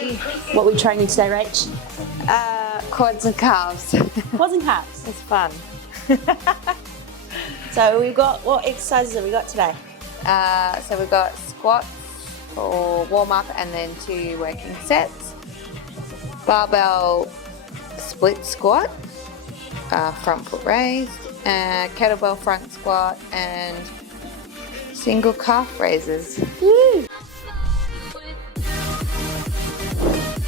What are we training today, Rach? Quads and calves. Quads and calves. It's fun. So we've got, what exercises have we got today? So we've got squats for warm up and then 2 working sets. Barbell split squat, front foot raised, kettlebell front squat and single calf raises. Woo.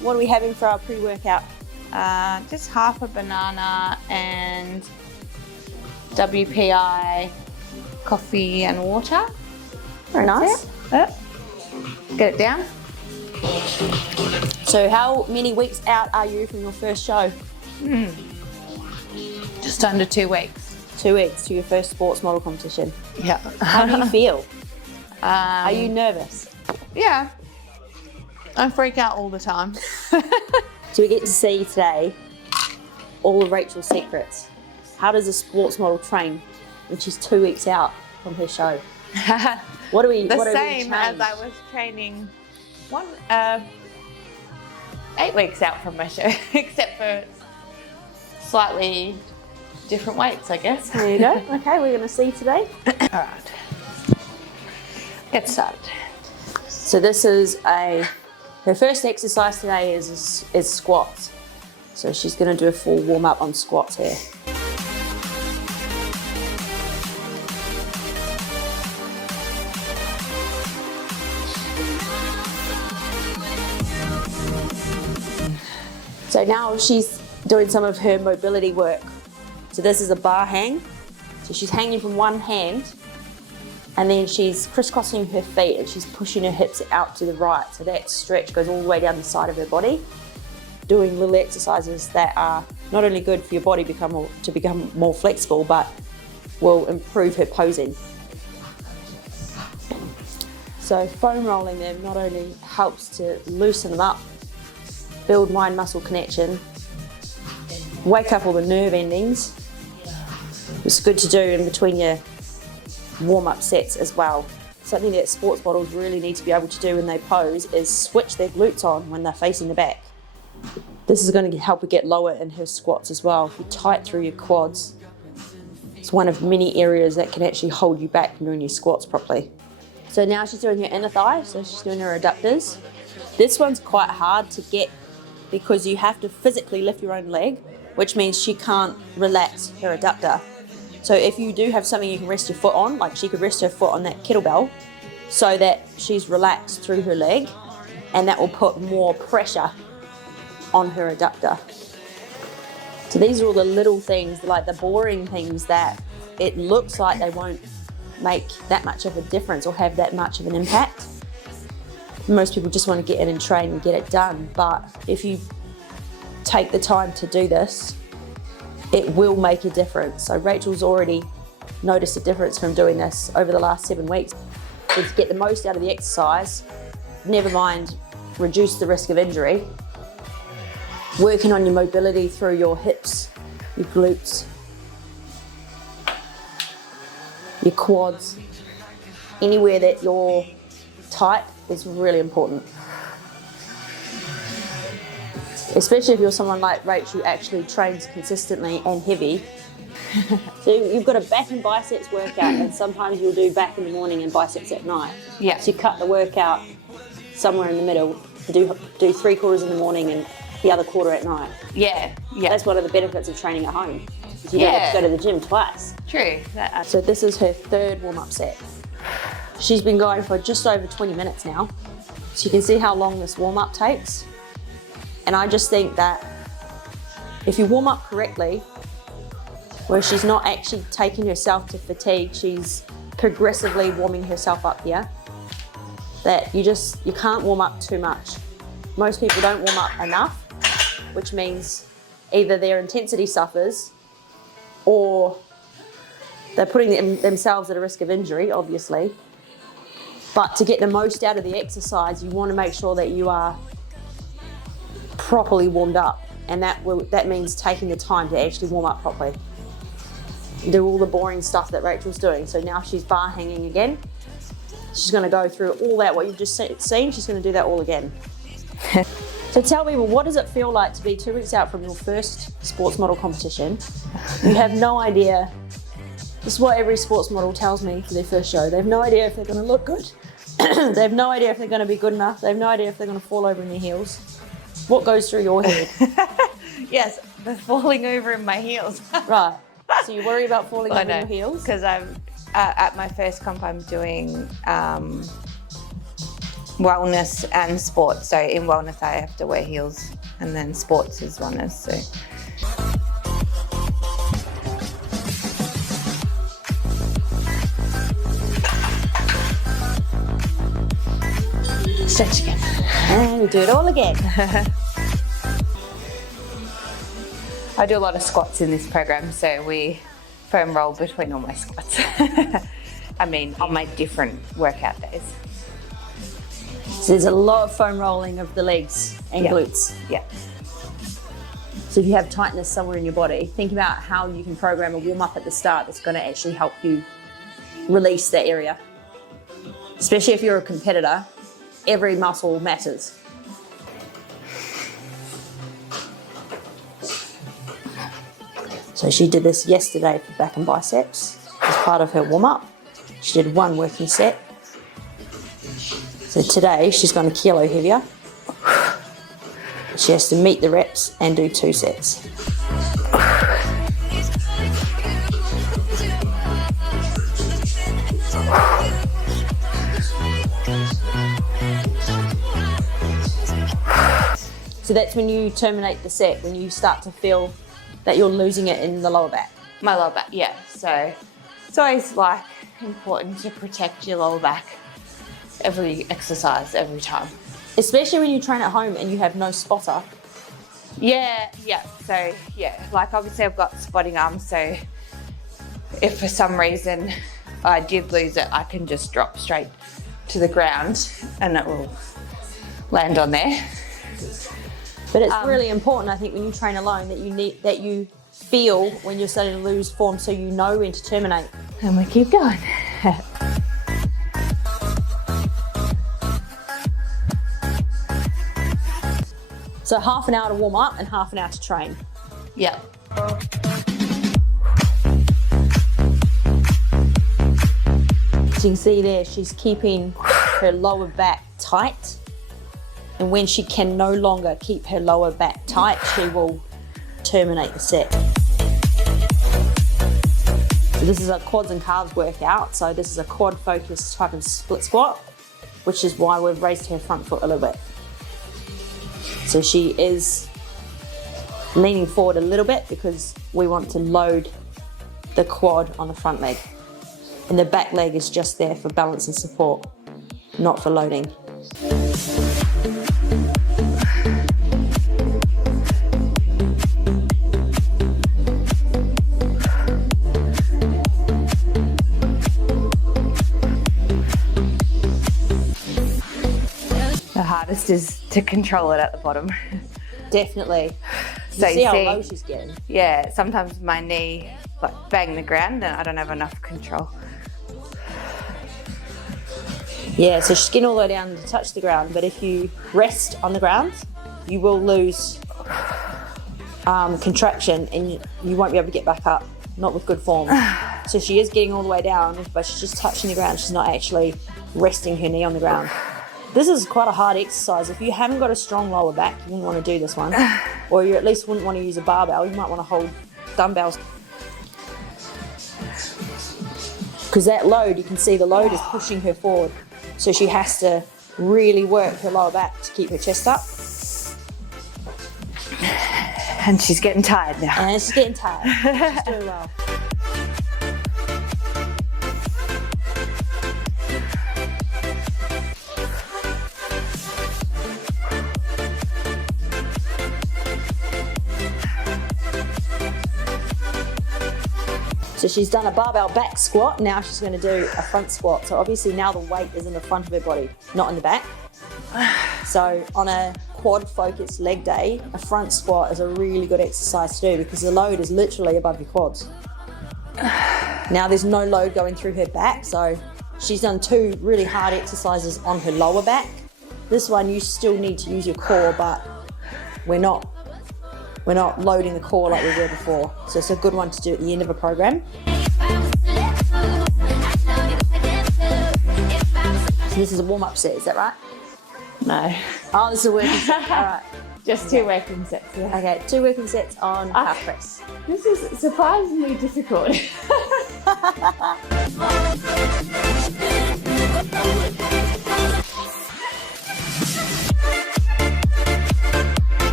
What are we having for our pre-workout? Just half a banana and WPI, coffee and water. Very nice. Get it down. So how many weeks out are you from your first show? Just under 2 weeks. 2 weeks to your first sports model competition. Yeah. How do you feel? Are you nervous? Yeah. I freak out all the time. So we get to see today all of Rachel's secrets. How does a sports model train when she's 2 weeks out from her show? What do we The what same do we as I was training 8 weeks out from my show, except for slightly different weights, I guess. There you go. Okay, we're going to see today. All right. Get started. So this is her first exercise today is squats. So she's going to do a full warm up on squats here. So now she's doing some of her mobility work. So this is a bar hang. So she's hanging from one hand and then she's crisscrossing her feet and she's pushing her hips out to the right. So that stretch goes all the way down the side of her body. Doing little exercises that are not only good for your body to become more flexible, but will improve her posing. So foam rolling them not only helps to loosen them up, build mind muscle connection, wake up all the nerve endings. It's good to do in between your warm-up sets as well. Something that sports models really need to be able to do when they pose is switch their glutes on when they're facing the back. This is going to help her get lower in her squats as well. If you're tight through your quads, it's one of many areas that can actually hold you back from doing your squats properly. So now she's doing her inner thigh, so she's doing her adductors. This one's quite hard to get because you have to physically lift your own leg, which means she can't relax her adductor. So if you do have something you can rest your foot on, like she could rest her foot on that kettlebell so that she's relaxed through her leg, and that will put more pressure on her adductor. So these are all the little things, like the boring things that it looks like they won't make that much of a difference or have that much of an impact. Most people just want to get in and train and get it done, but if you take the time to do this, it will make a difference. So Rachel's already noticed a difference from doing this over the last 7 weeks. So to get the most out of the exercise, never mind reduce the risk of injury, working on your mobility through your hips, your glutes, your quads, anywhere that you're tight is really important. Especially if you're someone like Rach who actually trains consistently and heavy. So you've got a back and biceps workout, and sometimes you'll do back in the morning and biceps at night. Yeah. So you cut the workout somewhere in the middle, do 3/4 in the morning and the other quarter at night. Yeah. That's one of the benefits of training at home. You don't have to go to the gym twice. True. So this is her third warm-up set. She's been going for just over 20 minutes now. So you can see how long this warm-up takes. And I just think that if you warm up correctly, where she's not actually taking herself to fatigue, she's progressively warming herself up here, that you can't warm up too much. Most people don't warm up enough, which means either their intensity suffers or they're putting themselves at a risk of injury, obviously. But to get the most out of the exercise, you want to make sure that you are properly warmed up, and that means taking the time to actually warm up properly. Do all the boring stuff that Rachel's doing. So now she's bar hanging again. She's going to go through all that, what you've just seen, she's going to do that all again. So tell me, well, what does it feel like to be 2 weeks out from your first sports model competition? You have no idea. This is what every sports model tells me for their first show. They have no idea if they're going to look good. They have no idea if they're going to be good enough. They have no idea if they're going to fall over in their heels. What goes through your head? Yes, the falling over in my heels. Right. So you worry about falling over in your heels? Because I'm at my first comp, I'm doing wellness and sports. So in wellness, I have to wear heels, and then sports is wellness. So. Stretch again. And do it all again. I do a lot of squats in this program, so we foam roll between all my squats. I mean, on my different workout days. So there's a lot of foam rolling of the legs and glutes. Yeah. So if you have tightness somewhere in your body, think about how you can program a warm-up at the start that's going to actually help you release that area. Especially if you're a competitor, every muscle matters. So she did this yesterday for back and biceps as part of her warm-up. She did 1 working set. So today she's gone a kilo heavier. She has to meet the reps and do 2 sets. So that's when you terminate the set, when you start to feel that you're losing it in the lower back. My lower back, yeah. So it's always like important to protect your lower back every exercise, every time. Especially when you train at home and you have no spotter. Yeah. So yeah, like obviously I've got spotting arms, so if for some reason I did lose it, I can just drop straight to the ground and it will land on there. But it's really important, I think, when you train alone that you feel when you're starting to lose form, so you know when to terminate. And we keep going. So half an hour to warm up and half an hour to train. Yeah. So you can see there, she's keeping her lower back tight. And when she can no longer keep her lower back tight, she will terminate the set. So this is a quads and calves workout. So this is a quad focused type of split squat, which is why we've raised her front foot a little bit. So she is leaning forward a little bit because we want to load the quad on the front leg. And the back leg is just there for balance and support, not for loading. The hardest is to control it at the bottom. Definitely. So you see how low she's getting. Yeah, sometimes my knee like bang the ground and I don't have enough control. Yeah, so she's getting all the way down to touch the ground, but if you rest on the ground, you will lose contraction and you won't be able to get back up, not with good form. So she is getting all the way down, but she's just touching the ground. She's not actually resting her knee on the ground. This is quite a hard exercise. If you haven't got a strong lower back, you wouldn't want to do this one. Or you at least wouldn't want to use a barbell. You might want to hold dumbbells. Because that load, you can see the load is pushing her forward. So she has to really work her lower back to keep her chest up. And she's getting tired now. And she's getting tired. She's doing well. So she's done a barbell back squat, now she's going to do a front squat. So obviously now the weight is in the front of her body, not in the back. So on a quad focused leg day, a front squat is a really good exercise to do because the load is literally above your quads. Now there's no load going through her back, so she's done 2 really hard exercises on her lower back. This one you still need to use your core, but we're not loading the core like we were before. So it's a good one to do at the end of a program. So this is a warm-up set, is that right? No. Oh, this is a working set. All right. Just 2 working sets. Yeah. Okay, 2 working sets on calf press. This is surprisingly difficult.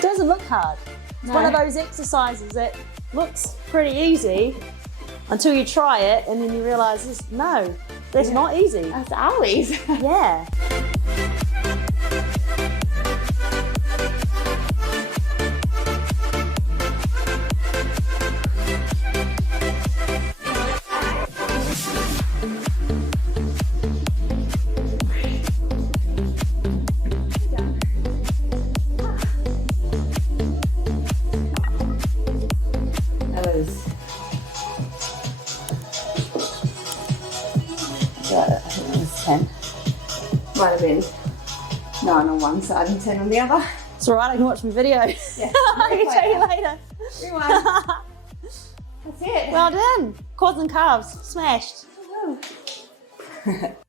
Doesn't look hard. It's one of those exercises that looks pretty easy until you try it and then you realise, no, that's not easy. That's ours. Yeah. I think that was 10. Might have been 9 on one side and 10 on the other. It's alright, I can watch my video. Yeah. I can show you later. Rewind. That's it. Well done. Quads and calves, smashed.